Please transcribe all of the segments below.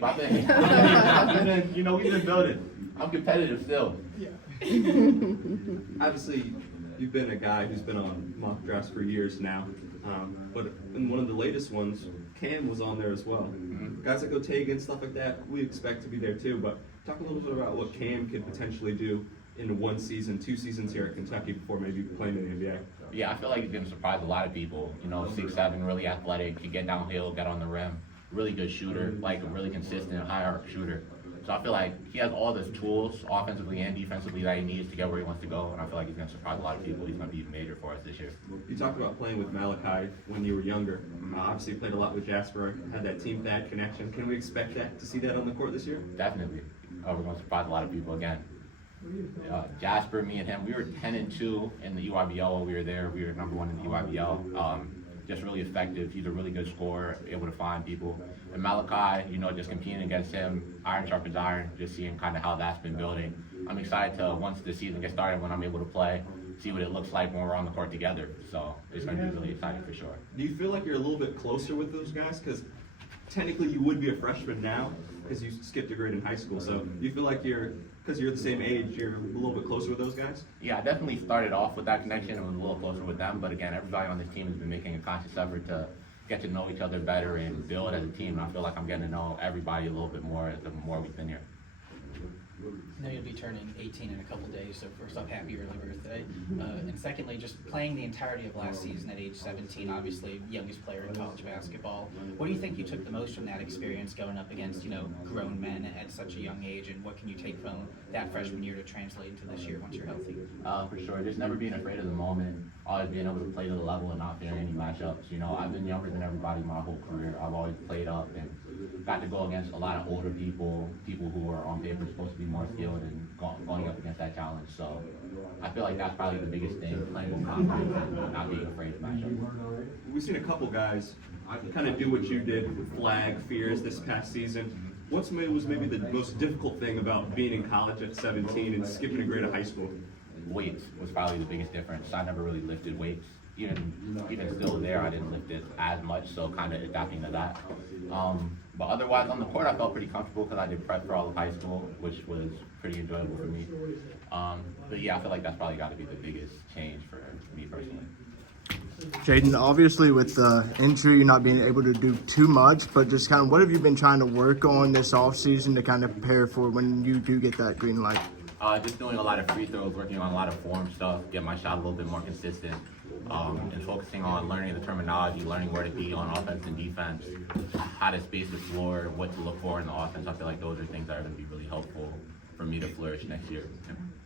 sleep, I think. We've been building. I'm competitive still. Obviously, you've been a guy who's been on mock drafts for years now, but in one of the latest ones, Cam was on there as well. Guys like Jayden, stuff like that, we expect to be there too, but talk a little bit about what Cam could potentially do in 1 season, 2 seasons here at Kentucky before maybe playing in the NBA. Yeah, I feel like he's going to surprise a lot of people. 6'7", really athletic, can get downhill, get on the rim, really good shooter, like a really consistent, high arc shooter. So I feel like he has all the tools, offensively and defensively, that he needs to get where he wants to go, and I feel like he's going to surprise a lot of people. He's going to be major for us this year. You talked about playing with Malachi when you were younger. Obviously, you played a lot with Jasper, had that team dad connection. Can we expect to see that on the court this year? Definitely. We're going to surprise a lot of people again. Jasper, me and him, we were 10-2 in the EYBL while we were there. We were number 1 in the EYBL. Just really effective. He's a really good scorer, able to find people. And Malachi, just competing against him, iron sharpens iron, just seeing kind of how that's been building. I'm excited to, once the season gets started, when I'm able to play, see what it looks like when we're on the court together. So it's going to be really exciting for sure. Do you feel like you're a little bit closer with those guys? Because technically you would be a freshman now because you skipped a grade in high school. So do you feel like because you're the same age, you're a little bit closer with those guys? Yeah, I definitely started off with that connection and was a little closer with them. But again, everybody on this team has been making a conscious effort to get to know each other better and build as a team. And I feel like I'm getting to know everybody a little bit more the more we've been here. I know you'll be turning 18 in a couple days, so first off, happy early birthday. And secondly, just playing the entirety of last season at age 17, obviously youngest player in college basketball. What do you think you took the most from that experience going up against, grown men at such a young age, and what can you take from that freshman year to translate into this year once you're healthy? For sure, just never being afraid of the moment, always being able to play to the level and not fearing any matchups. I've been younger than everybody my whole career. I've always played up and got to go against a lot of older people who are on paper supposed to be more skilled and going up against that challenge. So I feel like that's probably the biggest thing, playing with confidence and not being afraid of matchups. We've seen a couple guys kind of do what you did with flag fears this past season. Was maybe the most difficult thing about being in college at 17 and skipping a grade of high school? Weights was probably the biggest difference. I never really lifted weights. Even still there, I didn't lift it as much, so kind of adapting to that. But otherwise, on the court, I felt pretty comfortable because I did prep for all of high school, which was pretty enjoyable for me. But yeah, I feel like that's probably got to be the biggest change for me personally. Jayden, obviously with the injury, you're not being able to do too much, but just kind of what have you been trying to work on this offseason to kind of prepare for when you do get that green light? Just doing a lot of free throws, working on a lot of form stuff, get my shot a little bit more consistent, and focusing on learning the terminology, learning where to be on offense and defense, how to space the floor, what to look for in the offense. I feel like those are things that are going to be really helpful for me to flourish next year.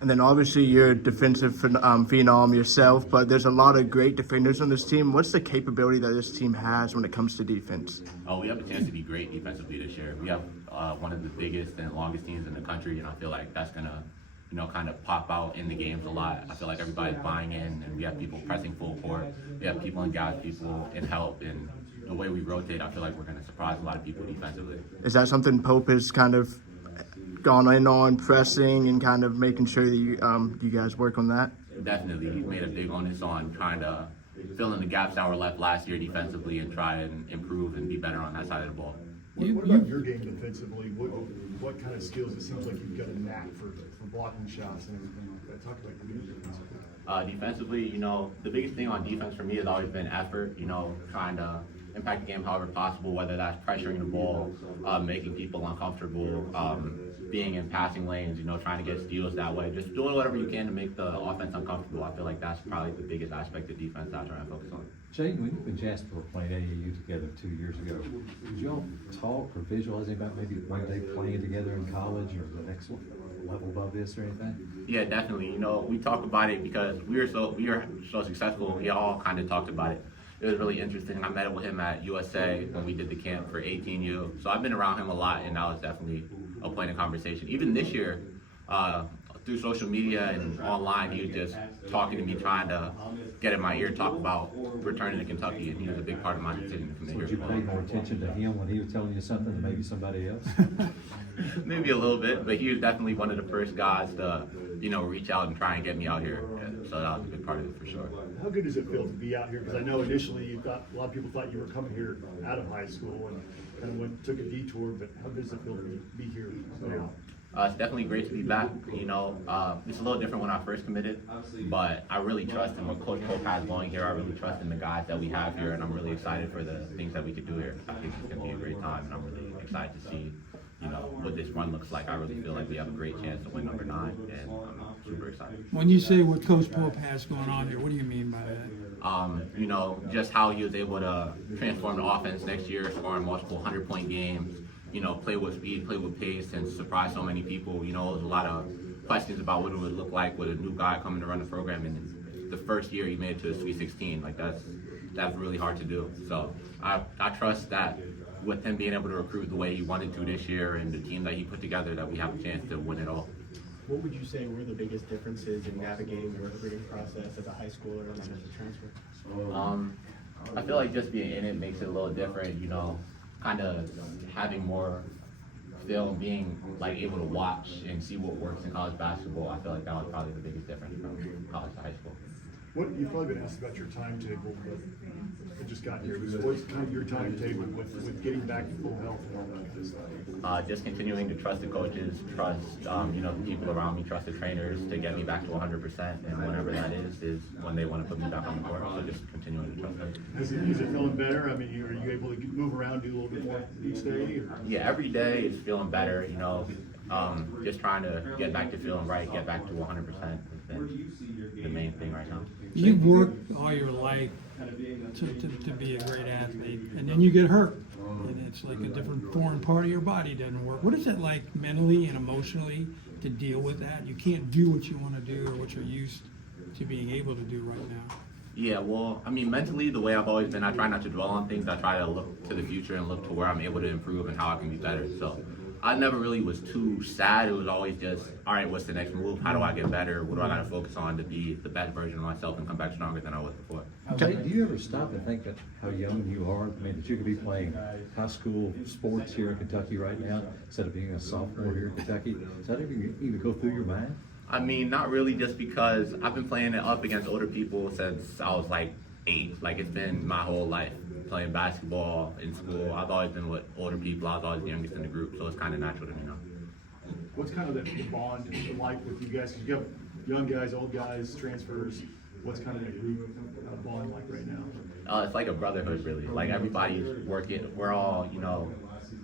And then obviously you're a defensive phenom yourself, but there's a lot of great defenders on this team. What's the capability that this team has when it comes to defense? We have a chance to be great defensively this year. We have one of the biggest and longest teams in the country, and I feel like that's going to kind of pop out in the games a lot. I feel like everybody's buying in, and we have people pressing full court. We have people in gas, people in help, and the way we rotate, I feel like we're going to surprise a lot of people defensively. Is that something Pope has kind of gone in on, pressing and kind of making sure that you guys work on that? Definitely. He's made a big onus on trying to fill in the gaps that were left last year defensively and try and improve and be better on that side of the ball. What about your game defensively? What kind of skills? It seems like you've got a knack for blocking shots and everything like that. Talk about your game defensively. Defensively, the biggest thing on defense for me has always been effort, trying to impact the game however possible, whether that's pressuring the ball, making people uncomfortable, being in passing lanes, trying to get steals that way. Just doing whatever you can to make the offense uncomfortable. I feel like that's probably the biggest aspect of defense that I try to focus on. Jayden, when you and Jasper were playing AAU together 2 years ago, did y'all talk or visualize about maybe one day playing together in college or the next level above this or anything? Yeah, definitely. We talk about it because we were so successful. We all kind of talked about it. It was really interesting. I met up with him at USA when we did the camp for 18U. So I've been around him a lot, and that was definitely a point of conversation. Even this year, through social media and online, he was just talking to me, trying to get in my ear, talk about returning to Kentucky, and he was a big part of my decision to come here. Would you pay more attention to him when he was telling you something than maybe somebody else? Maybe a little bit, but he was definitely one of the first guys to reach out and try and get me out here. And so that was a big part of it for sure. How good does it feel to be out here? Because I know initially a lot of people thought you were coming here out of high school and kind of took a detour, but how good does it feel to be here now? It's definitely great to be back. It's a little different when I first committed, but I really trust in what Coach Pope has going here. I really trust in the guys that we have here, and I'm really excited for the things that we could do here. I think it's going to be a great time, and I'm really excited to see, what this run looks like. I really feel like we have a great chance to win number 9, and I'm super excited. When you say what Coach Pope has going on here, what do you mean by that? Just how he was able to transform the offense next year, scoring multiple 100-point games. Play with speed, play with pace, and surprise so many people. There's a lot of questions about what it would look like with a new guy coming to run the program. And the first year he made it to the Sweet 16. That's really hard to do. So I trust that with him being able to recruit the way he wanted to this year and the team that he put together, that we have a chance to win it all. What would you say were the biggest differences in navigating the recruiting process as a high schooler and then as a transfer? I feel like just being in it makes it a little different, kind of having more film, being able to watch and see what works in college basketball. I feel like that was probably the biggest difference from college to high school. You've probably been asked about your timetable, but I just got here. What's kind of your timetable with getting back to full health and all that kind of stuff? Just continuing to trust the coaches, trust the people around me, trust the trainers to get me back to 100%, and whenever that is when they want to put me back on the court. So just continuing to trust them. Is it feeling better? I mean, are you able to move around, do a little bit more each day? Or? Yeah, every day is feeling better. Just trying to get back to feeling right, get back to 100% has been the main thing right now. You've worked all your life to be a great athlete, and then you get hurt, and it's like a different foreign part of your body doesn't work. What is it like mentally and emotionally to deal with that? You can't do what you want to do or what you're used to being able to do right now. Yeah, well, mentally, the way I've always been, I try not to dwell on things. I try to look to the future and look to where I'm able to improve and how I can be better. So I never really was too sad. It was always just, all right, what's the next move? How do I get better? What do I got to focus on to be the best version of myself and come back stronger than I was before? Do you ever stop and think that how young you are? That you could be playing high school sports here in Kentucky right now instead of being a sophomore here in Kentucky? Does that even go through your mind? Not really, just because I've been playing it up against older people since I was 8. It's been my whole life playing basketball in school. I've always been with older people. I was always the youngest in the group, so it's kind of natural to me now. What's kind of the bond like with you guys? 'Cause you have young guys, old guys, transfers. What's kind of that group bond like right now? It's like a brotherhood, really. Everybody's working. We're all,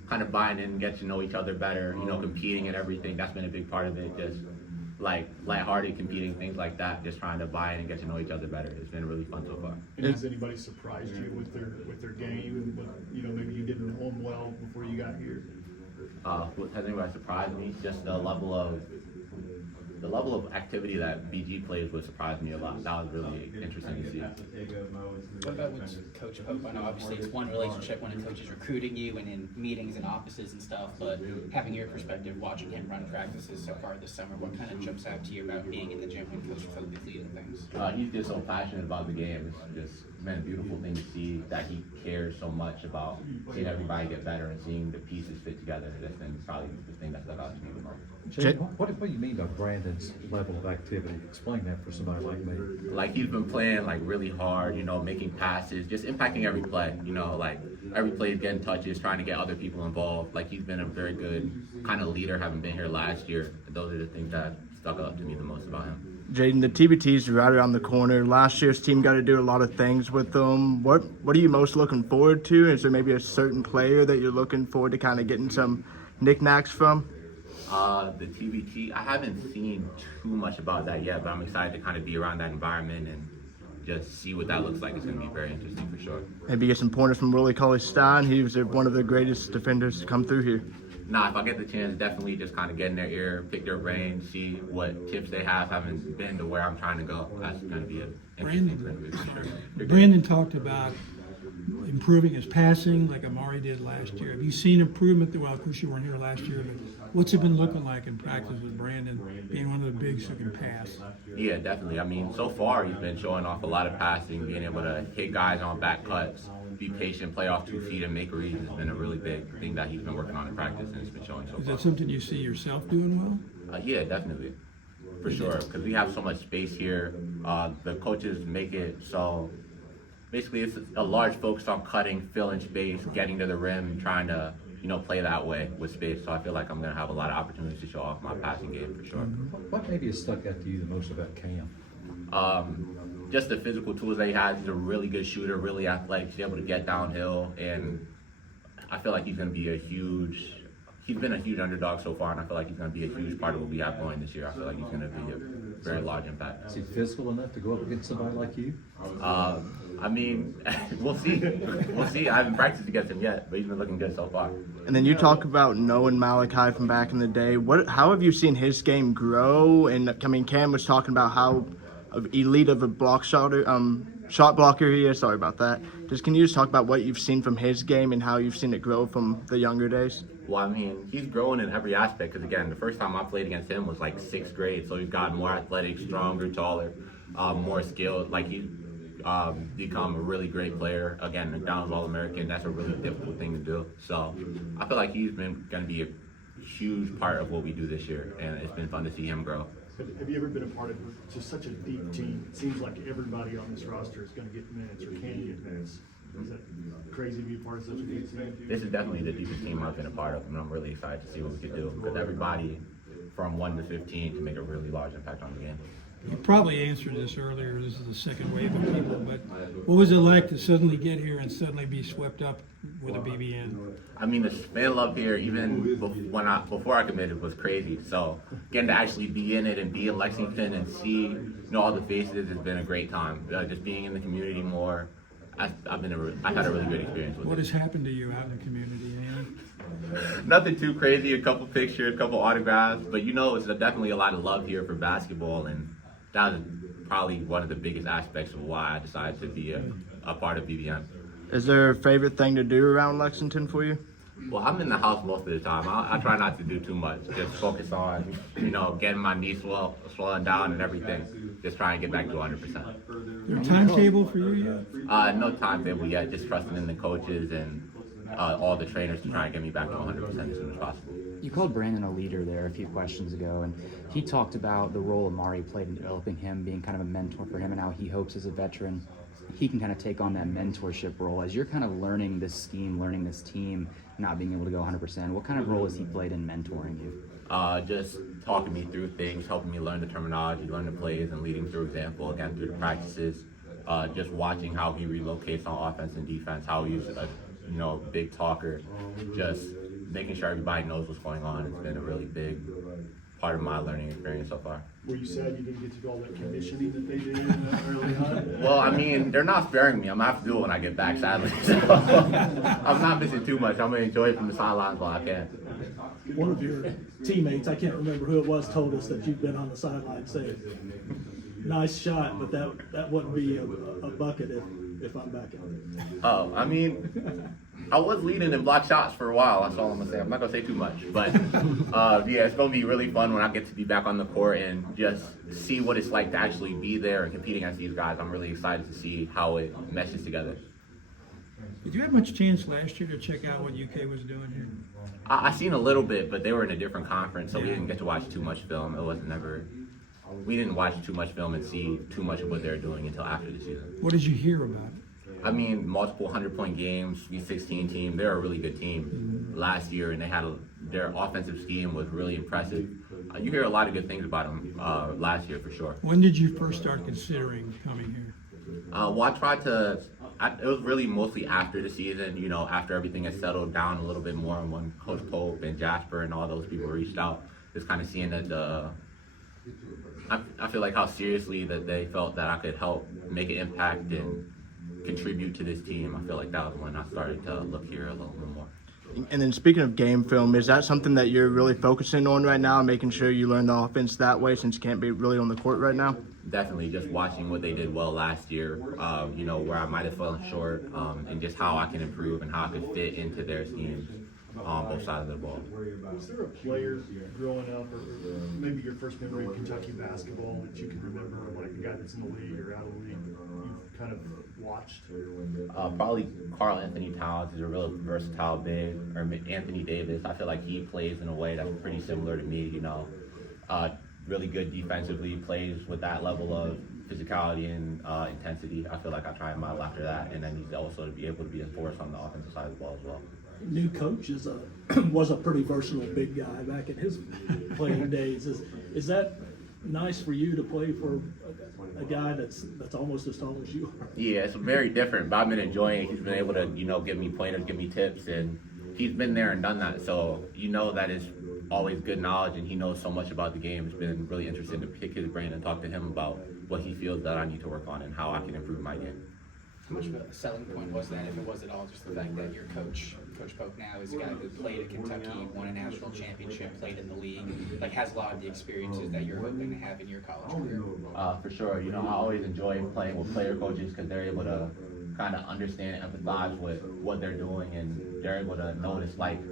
kind of buying in, get to know each other better. Competing and everything. That's been a big part of it. Just lighthearted competing, things like that. Just trying to buy in and get to know each other better. It's been really fun so far. And has anybody surprised you with their game and what, maybe you didn't know them well before you got here? Has anybody surprised me? Just the level of activity that BG plays would surprise me a lot. That was really interesting to see. What about with Coach Pope? I know obviously it's one relationship when a coach is recruiting you and in meetings and offices and stuff, but having your perspective, watching him run practices so far this summer, what kind of jumps out to you about being in the gym when Coach Pope is leading things? He's just so passionate about the game. It's just been a beautiful thing to see that he cares so much about seeing everybody get better and seeing the pieces fit together. That's been probably the thing that stuck out to me the most. Jay, what do you mean by Brandon's level of activity? Explain that for somebody like me. He's been playing really hard, making passes, just impacting every play. Every play is getting touches, trying to get other people involved. He's been a very good kind of leader, having been here last year. Those are the things that stuck out to me the most about him. Jayden, the TBTs are right around the corner. Last year's team got to do a lot of things with them. What are you most looking forward to? Is there maybe a certain player that you're looking forward to kind of getting some knickknacks from? The TBT, I haven't seen too much about that yet, but I'm excited to kind of be around that environment and just see what that looks like. It's going to be very interesting for sure. Maybe get some pointers from Willie Cauley-Stein. He was one of the greatest defenders to come through here. If I get the chance, definitely just kind of get in their ear, pick their brain, see what tips they have, haven't been to where I'm trying to go. That's going to be an interesting thing for sure. Brandon talked about improving his passing like Amari did last year. Have you seen improvement? Well, of course you weren't here last year, but what's it been looking like in practice with Brandon being one of the bigs who can pass? Yeah, definitely. So far he's been showing off a lot of passing, being able to hit guys on back cuts, be patient, play off 2 feet, and make reads has been a really big thing that he's been working on in practice, and it's been showing so far. Is that something you see yourself doing well? Yeah, definitely. For sure, because we have so much space here. The coaches make it so basically it's a large focus on cutting, filling space, getting to the rim, trying to play that way with space. So I feel like I'm going to have a lot of opportunities to show off my passing game for sure. What maybe has stuck out to you the most about Cam? Just the physical tools that he has. He's a really good shooter, really athletic. He's able to get downhill, and I feel like he's going to be he's been a huge underdog so far, and I feel like he's going to be a huge part of what we have going this year. I feel like he's going to be a very large impact. Is he physical enough to go up against somebody like you? I mean, we'll see. We'll see. I haven't practiced against him yet, but he's been looking good so far. And then you talk about knowing Malachi from back in the day. How have you seen his game grow? And I mean, Cam was talking about how elite of a shot blocker he is. Sorry about that. Can you just talk about what you've seen from his game and how you've seen it grow from the younger days? Well, I mean, he's growing in every aspect. Because again, the first time I played against him was like 6th grade, so he's gotten more athletic, stronger, taller, more skilled. Like he's become a really great player. Again, McDonald's All-American. That's a really difficult thing to do. So I feel like he's been going to be a huge part of what we do this year, and it's been fun to see him grow. Have you ever been a part of just such a deep team? It seems like everybody on this roster is going to get minutes or can get minutes. Is that crazy to be part of such a deep team? This is definitely the deepest team I've been a part of, and I'm really excited to see what we can do because everybody from 1 to 15 can make a really large impact on the game. You probably answered this earlier. This is the second wave of people, but what was it like to suddenly get here and suddenly be swept up with a BBN? I mean, the fan love here, even before I committed, was crazy. So getting to actually be in it and be in Lexington and see all the faces has been a great time. Just being in the community more, I've had a really good experience with What it. has happened to you out in the community, Ann? Nothing too crazy. A couple pictures, a couple autographs, but it's definitely a lot of love here for basketball, and that was probably one of the biggest aspects of why I decided to be a part of BBN. Is there a favorite thing to do around Lexington for you? Well, I'm in the house most of the time. I try not to do too much. Just focus on, getting my knee swelling down and everything. Just try and get back to 100%. Is there a timetable for you yet? No timetable yet. Just trusting in the coaches and all the trainers to try and get me back to 100% as soon as possible. You called Brandon a leader there a few questions ago, and he talked about the role Amari played in developing him, being kind of a mentor for him, and how he hopes as a veteran he can kind of take on that mentorship role. As you're kind of learning this scheme, learning this team, not being able to go 100%, what kind of role has he played in mentoring you? Just talking me through things, helping me learn the terminology, learn the plays, and leading through example, again, through the practices. Just watching how he relocates on offense and defense, how he's a big talker, just making sure everybody knows what's going on. It's been a really big part of my learning experience so far. Were you sad you didn't get to do all that conditioning that they did early on? Well, I mean, they're not sparing me. I'm going to have to do it when I get back, sadly. So I'm not missing too much. I'm going to enjoy it from the sidelines while I can. One of your teammates, I can't remember who it was, told us that you've been on the sideline saying, nice shot, but that wouldn't be a bucket if I'm back in it. Oh, I mean, I was leading in block shots for a while. That's all I'm going to say. I'm not going to say too much. But, yeah, it's going to be really fun when I get to be back on the court and just see what it's like to actually be there and compete against these guys. I'm really excited to see how it meshes together. Did you have much chance last year to check out what UK was doing here? I seen a little bit, but they were in a different conference, so we didn't get to watch too much film. We didn't watch too much film and see too much of what they're doing until after the season. What did you hear about it? I mean, multiple 100-point games, V16 team. They're a really good team last year, and their offensive scheme was really impressive. You hear a lot of good things about them last year for sure. When did you first start considering coming here? Well, I tried to. It was really mostly after the season, after everything had settled down a little bit more, and when Coach Pope and Jasper and all those people reached out, just kind of seeing that I feel like how seriously that they felt that I could help make an impact and contribute to this team. I feel like that was when I started to look here a little bit more. And then speaking of game film, is that something that you're really focusing on right now, making sure you learn the offense that way since you can't be really on the court right now? Definitely just watching what they did well last year, where I might have fallen short, and just how I can improve and how I can fit into their schemes on both sides of the ball. Was there a player growing up, or maybe your first memory of Kentucky basketball that you can remember, like a guy that's in the league or out of the league, you've kind of watched? Probably Karl Anthony Towns is a real versatile big, or Anthony Davis. I feel like he plays in a way that's pretty similar to me, really good defensively, plays with that level of physicality and intensity. I feel like I try and model after that, and then he's also to be able to be a force on the offensive side of the ball as well. New coach is was a pretty versatile big guy back in his playing days. Is that nice for you to play for a guy that's almost as tall as you are? Yeah, it's very different, but I've been enjoying it. He's been able to, give me pointers, give me tips, and he's been there and done that. So that is always good knowledge, and he knows so much about the game. It's been really interesting to pick his brain and talk to him about what he feels that I need to work on and how I can improve my game. How much of a selling point was that, if it was at all, just the fact that your coach Pope now is a guy who played at Kentucky, won a national championship, played in the league, has a lot of the experiences that you're hoping to have in your college career? For sure. I always enjoy playing with player coaches because they're able to kind of understand and empathize with what they're doing, and they're able to know what it's like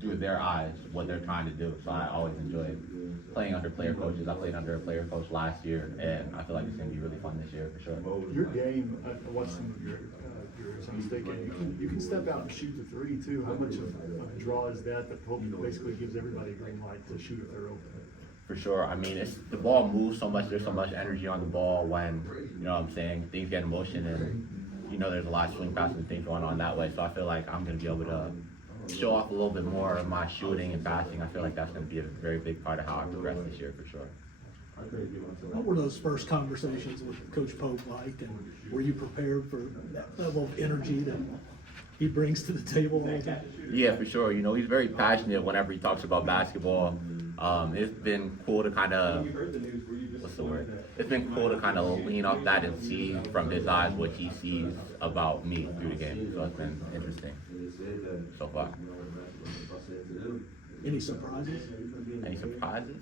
through their eyes, what they're trying to do. So I always enjoy playing under player coaches. I played under a player coach last year, and I feel like it's going to be really fun this year for sure. Your game, I watched some of yours, I'm mistaken, you can step out and shoot the three too. How much of a draw is that basically gives everybody a green light to shoot if they're open? For sure. The ball moves so much. There's so much energy on the ball when, things get in motion, and, there's a lot of swing passes and things going on that way. So I feel like I'm going to be able to show off a little bit more of my shooting and passing. I feel like that's going to be a very big part of how I progress this year for sure. What were those first conversations with Coach Pope like, and were you prepared for that level of energy that he brings to the table all the time? Yeah, for sure. He's very passionate whenever he talks about basketball. It's been cool to kind of, It's been cool to kind of lean off that and see from his eyes what he sees about me through the game. So it's been interesting so far. Any surprises? Any surprises?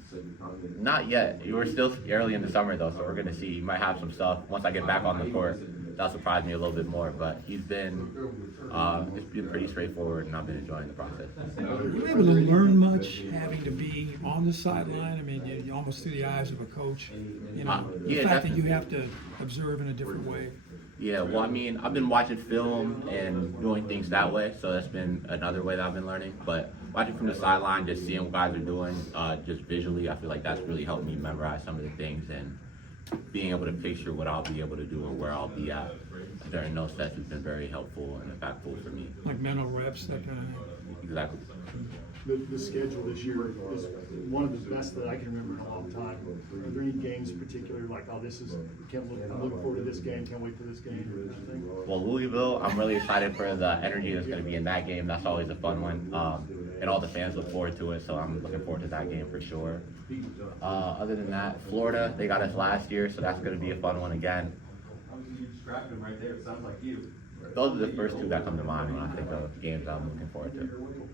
Not yet. We're still early in the summer though, so we're gonna see. He might have some stuff once I get back on the court. That'll surprise me a little bit more. But it's been pretty straightforward, and I've been enjoying the process. Were you able to learn much having to be on the sideline? You almost through the eyes of a coach. The fact that you have to observe in a different way. Yeah, well, I've been watching film and doing things that way, so that's been another way that I've been learning. But watching from the sideline, just seeing what guys are doing, just visually, I feel like that's really helped me memorize some of the things, and being able to picture what I'll be able to do and where I'll be at during those sets has been very helpful and impactful for me. Like mental reps, that kind of thing. Exactly. The schedule this year is one of the best that I can remember in a long time. Are there any games in particular I'm looking forward to this game, can't wait for this game, or anything? Well, Louisville, I'm really excited for the energy that's going to be in that game. That's always a fun one. And all the fans look forward to it, so I'm looking forward to that game for sure. Other than that, Florida, they got us last year, so that's going to be a fun one again. Those are the first two that come to mind when I think of games I'm looking forward to.